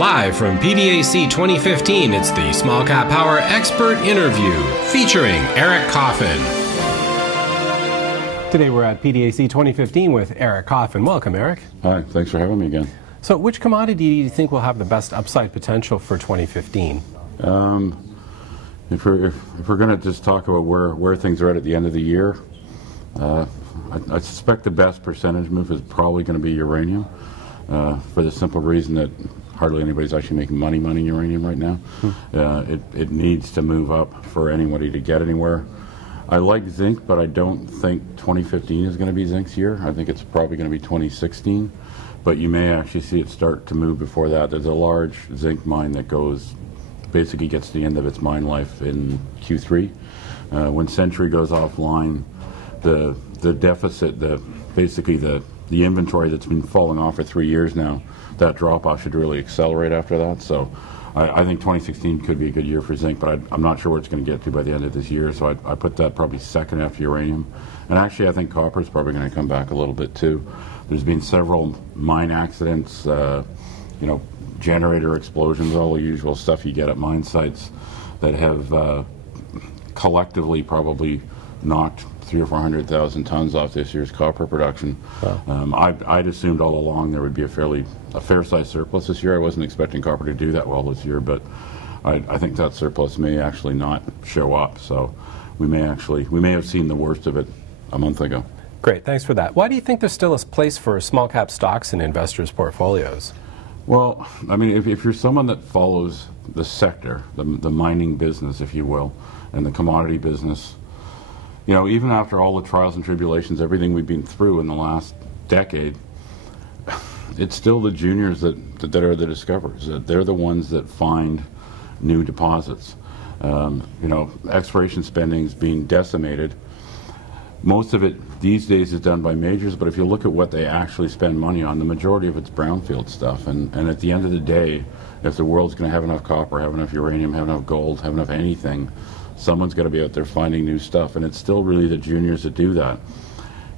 Live from PDAC 2015, it's the Small Cap Power Expert Interview featuring Eric Coffin. Today we're at PDAC 2015 with Eric Coffin. Welcome, Eric. Hi, thanks for having me again. So which commodity do you think will have the best upside potential for 2015? If we're going to just talk about where things are at the end of the year, I suspect the best percentage move is probably going to be uranium, for the simple reason that hardly anybody's actually making money in uranium right now. It needs to move up for anybody to get anywhere. I like zinc, but I don't think 2015 is going to be zinc's year. I think it's probably going to be 2016, but you may actually see it start to move before that. There's a large zinc mine that basically gets to the end of its mine life in Q3. When Century goes offline, the deficit, basically the inventory that's been falling off for 3 years now, that drop-off should really accelerate after that. So I think 2016 could be a good year for zinc, but I'm not sure where it's going to get to by the end of this year, so I put that probably second after uranium. And actually I think copper is probably going to come back a little bit too. There's been several mine accidents, generator explosions, all the usual stuff you get at mine sites that have collectively probably knocked 300,000 or 400,000 tons off this year's copper production. Wow. I'd assumed all along there would be a fair-sized surplus this year. I wasn't expecting copper to do that well this year, but I think that surplus may actually not show up. So we may have seen the worst of it a month ago. Great, thanks for that. Why do you think there's still a place for small cap stocks in investors' portfolios? Well, I mean, if you're someone that follows the sector, the mining business, if you will, and the commodity business, even after all the trials and tribulations, everything we've been through in the last decade, it's still the juniors that are the discoverers. They're the ones that find new deposits. Exploration spending is being decimated. Most of it these days is done by majors, but if you look at what they actually spend money on, the majority of it's brownfield stuff. And at the end of the day, if the world's going to have enough copper, have enough uranium, have enough gold, have enough anything, someone's got to be out there finding new stuff, and it's still really the juniors that do that.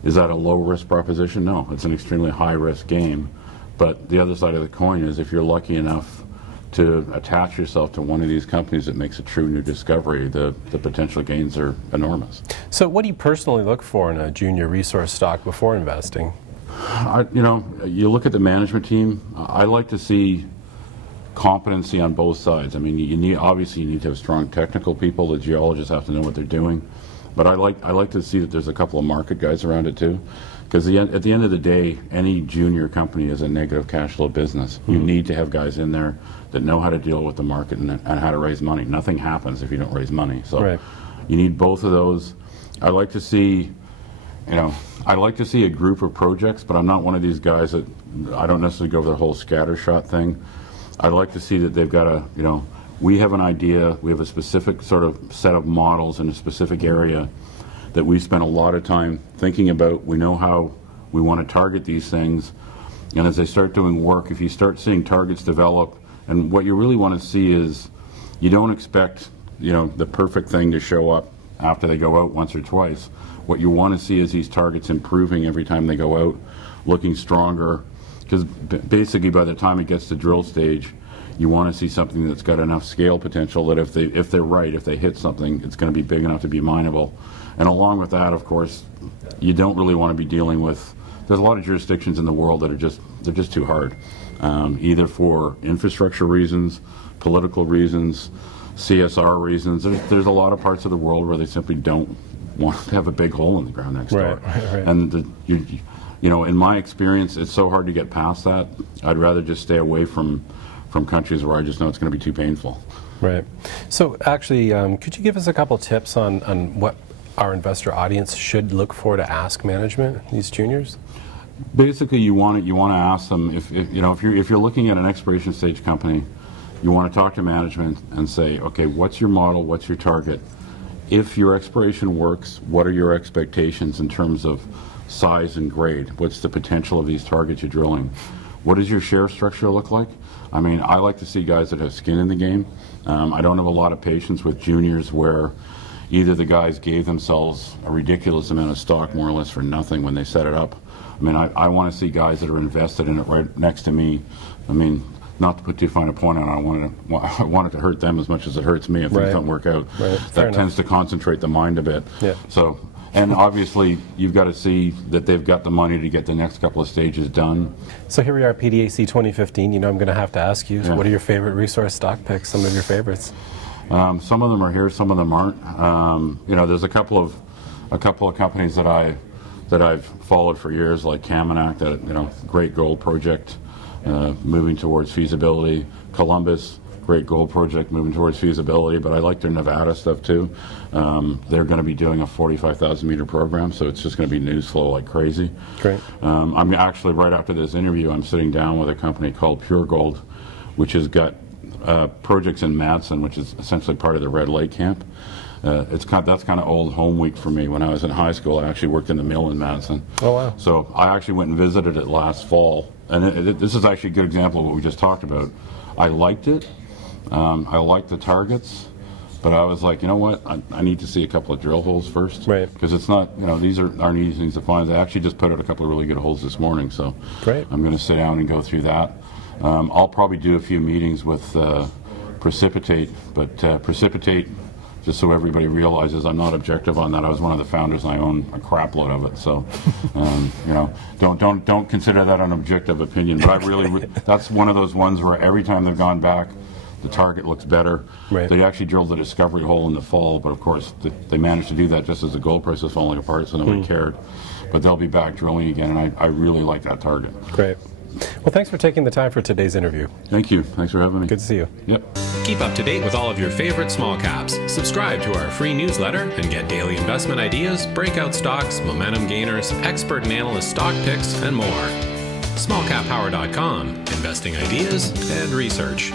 Is that a low-risk proposition? No, it's an extremely high-risk game. But the other side of the coin is if you're lucky enough to attach yourself to one of these companies that makes a true new discovery, the potential gains are enormous. So what do you personally look for in a junior resource stock before investing? You look at the management team. I like to see competency on both sides. I mean, obviously you need to have strong technical people. The geologists have to know what they're doing, but I like to see that there's a couple of market guys around it too, because at the end of the day, any junior company is a negative cash flow business. You need to have guys in there that know how to deal with the market and how to raise money. Nothing happens if you don't raise money. So you need both of those. I like to see a group of projects, but I'm not one of these guys that I don't necessarily go for the whole scattershot thing. I'd like to see that they've got we have an idea, we have a specific sort of set of models in a specific area that we spent a lot of time thinking about. We know how we want to target these things, and as they start doing work, if you start seeing targets develop, and what you really want to see is, you don't expect the perfect thing to show up after they go out once or twice. What you want to see is these targets improving every time they go out, looking stronger. Because basically, by the time it gets to drill stage, you want to see something that's got enough scale potential that if they're right, if they hit something, it's going to be big enough to be mineable. And along with that, of course, you don't really want to be dealing with. There's a lot of jurisdictions in the world that they're just too hard, either for infrastructure reasons, political reasons, CSR reasons. There's a lot of parts of the world where they simply don't want to have a big hole in the ground next door. Right. And in my experience, it's so hard to get past that. I'd rather just stay away from countries where I just know it's going to be too painful. Right. So actually, could you give us a couple tips on what our investor audience should look for to ask management, these juniors? Basically, you want to ask them if you're looking at an exploration stage company, you want to talk to management and say, okay, what's your model? What's your target? If your exploration works, what are your expectations in terms of size and grade? What's the potential of these targets you're drilling? What does your share structure look like? I mean, I like to see guys that have skin in the game. I don't have a lot of patience with juniors where either the guys gave themselves a ridiculous amount of stock more or less for nothing when they set it up. I mean, I want to see guys that are invested in it right next to me. I mean, not to put too fine a point on it, I want it to hurt them as much as it hurts me if things don't work out. That tends to concentrate the mind a bit. So, and obviously, you've got to see that they've got the money to get the next couple of stages done. So here we are, PDAC 2015. You know, I'm going to have to ask you, what are your favorite resource stock picks? Some of your favorites? Some of them are here, some of them aren't. You know, there's a couple of companies that I've followed for years, like Kamenak, that great gold project, moving towards feasibility. Columbus, great gold project moving towards feasibility, but I like their Nevada stuff too. They're going to be doing a 45,000 meter program, so it's just going to be news flow like crazy. Great. I'm actually, right after this interview, I'm sitting down with a company called Pure Gold, which has got projects in Madsen, which is essentially part of the Red Lake camp. That's kind of old home week for me. When I was in high school, I actually worked in the mill in Madsen. Oh, wow. So I actually went and visited it last fall. And this is actually a good example of what we just talked about. I liked it. I liked the targets. But I was like, you know what? I need to see a couple of drill holes first. Right. Because it's not, these aren't easy things to find. I actually just put out a couple of really good holes this morning. So great. I'm going to sit down and go through that. I'll probably do a few meetings with Precipitate. But Precipitate, just so everybody realizes, I'm not objective on that. I was one of the founders, and I own a crap load of it. So, don't consider that an objective opinion. But I really, that's one of those ones where every time they've gone back, the target looks better. Right. They actually drilled the discovery hole in the fall, but of course they managed to do that just as the gold price was falling apart, so nobody cared. But they'll be back drilling again, and I really like that target. Great. Well, thanks for taking the time for today's interview. Thank you. Thanks for having me. Good to see you. Yep. Keep up to date with all of your favorite small caps. Subscribe to our free newsletter and get daily investment ideas, breakout stocks, momentum gainers, expert and analyst stock picks, and more. Smallcappower.com. Investing ideas and research.